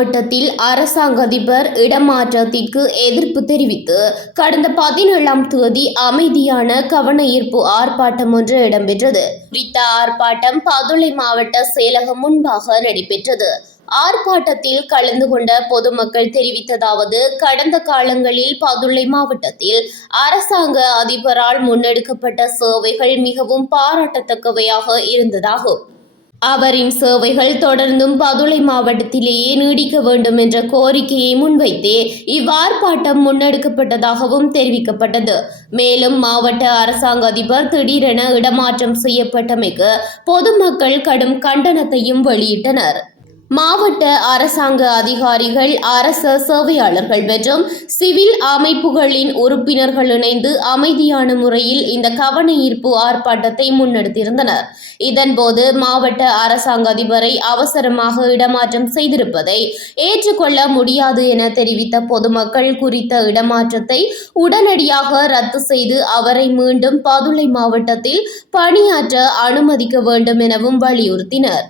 மாவட்டத்தில் அரசாங்க அதிபர் இடமாற்றத்திற்கு எதிர்ப்பு தெரிவித்து கடந்த 17ஆம் தேதி அமைதியான கவனஈர்ப்பு ஆர்ப்பாட்டம் ஒன்று இடம்பெற்றது. குறித்த ஆர்ப்பாட்டம் பதுளை மாவட்ட செயலகம் முன்பாக நடைபெற்றது. ஆர்ப்பாட்டத்தில் கலந்து கொண்ட பொதுமக்கள் தெரிவித்ததாவது, கடந்த காலங்களில் பதுளை மாவட்டத்தில் அரசாங்க அதிபரால் முன்னெடுக்கப்பட்ட சேவைகள் மிகவும் பாராட்டத்தக்கவையாக இருந்ததாகும். அவரின் சேவைகள் தொடர்ந்தும் பதுளை மாவட்டத்திலேயே நீடிக்க வேண்டும் என்ற கோரிக்கையை முன்வைத்தே இவ்வார்ப்பாட்டம் முன்னெடுக்கப்பட்டதாகவும் தெரிவிக்கப்பட்டது. மேலும் மாவட்ட அரசாங்க அதிபர் திடீரென இடமாற்றம் செய்யப்பட்டமைக்கு பொதுமக்கள் கடும் கண்டனத்தையும் வெளியிட்டனர். மாவட்ட அரசாங்க அதிகாரிகள், அரச சேவையாளர்கள் மற்றும் சிவில் அமைப்புகளின் உறுப்பினர்கள் இணைந்து அமைதியான முறையில் இந்த கவனஈர்ப்பு ஆர்ப்பாட்டத்தை முன்னெடுத்திருந்தனர். இதன்போது மாவட்ட அரசாங்க அதிபரை அவசரமாக இடமாற்றம் செய்திருப்பதை ஏற்றுக்கொள்ள முடியாது என தெரிவித்த பொதுமக்கள் குறித்த இடமாற்றத்தை உடனடியாக ரத்து செய்து அவரை மீண்டும் பதுளை மாவட்டத்தில் பணியாற்ற அனுமதிக்க வேண்டும் எனவும் வலியுறுத்தினர்.